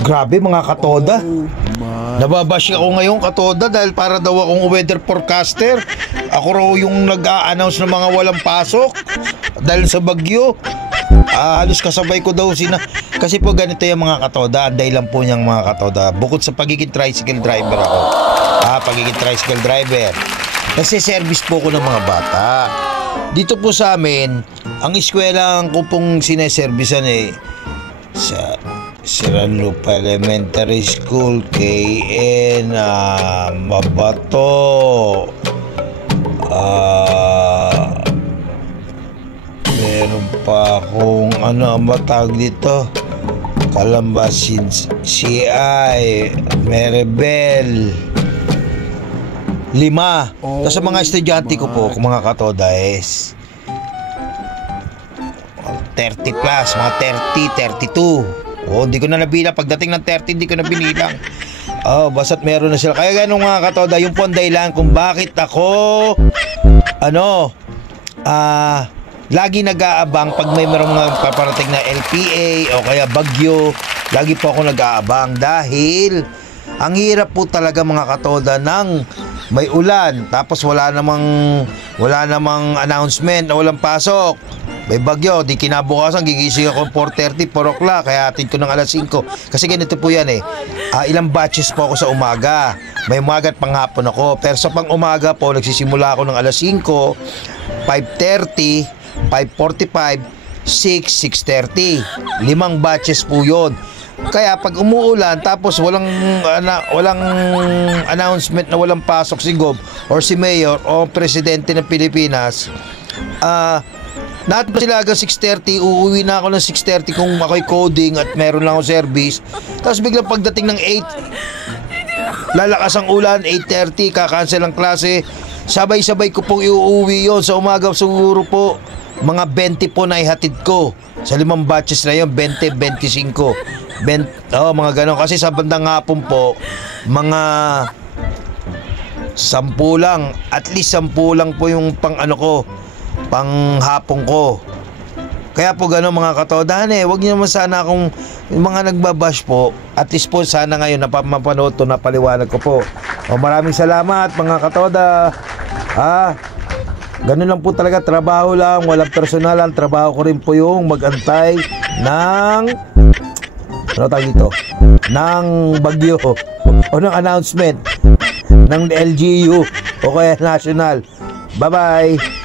Grabe mga katoda. Nababash ako ngayon katoda dahil para daw akong weather forecaster. Ako raw yung nag-a-announce ng mga walang pasok dahil sa bagyo. Halos kasabay ko daw kasi po ganito yung mga katoda. Anday lang po niyang mga katoda. Bukod sa pagiging tricycle driver ako. Pagiging tricycle driver. Kasi service po ko ng mga bata. Dito po sa amin, ang eskwela ko pong sineservisan sa Siralupa Elementary School, KN, Mabato, meron pa akong matawag dito, Kalambasin, CI, Meribel, 5. Tapos sa mga estudyante ko po, mga katoda 30 plus, mga 30, 32. Hindi ko na nabilang. Pagdating ng 30, hindi ko na binilang. Basta't meron na sila. Kaya ganun mga katoda, yung po ang dahilan kung bakit ako lagi nag-aabang pag may merong paparating na LPA o kaya bagyo. Lagi po ako nag-aabang dahil ang hirap po talaga mga katoda ng may ulan tapos wala namang announcement na walang pasok. May bagyo, di kinabukasan, gigising ako 4:30, 4 o'clock, kaya atid ko ng alas 5. Kasi ganito po yan ilang batches po ako sa umaga. May umaga at panghapon ako. Pero sa pang umaga po, nagsisimula ako ng alas 5, 5:30, 5:45, 6:30. 5 batches po yun. Kaya pag umuulan tapos walang announcement na walang pasok si Gob or si Mayor o Presidente ng Pilipinas, natin sila hanggang 6:30, uuwi na ako ng 6:30 kung ako'y coding at meron lang ako service. Tapos biglang pagdating ng 8, lalakas ang ulan, 8:30, kakancel ang klase. Sabay-sabay ko pong iuuwi yon sa umaga. Siguro po mga 20 po na ihatid ko. Sa 5 batches na yon, 20, 25. Mga ganon. Kasi sa bandang hapon po, mga 10 lang. At least 10 lang po yung pang hapon ko. Kaya po gano'n mga katoda, wag niyo naman sana kung yung mga nagbabash po, at least po sana ngayon mapanood to, napaliwanag ko po. Maraming salamat mga katoda. Ganun lang po talaga, trabaho lang, walang personal. Ang trabaho ko rin po yung magantay ng ng bagyo o ng announcement ng LGU o kaya national. Bye-bye.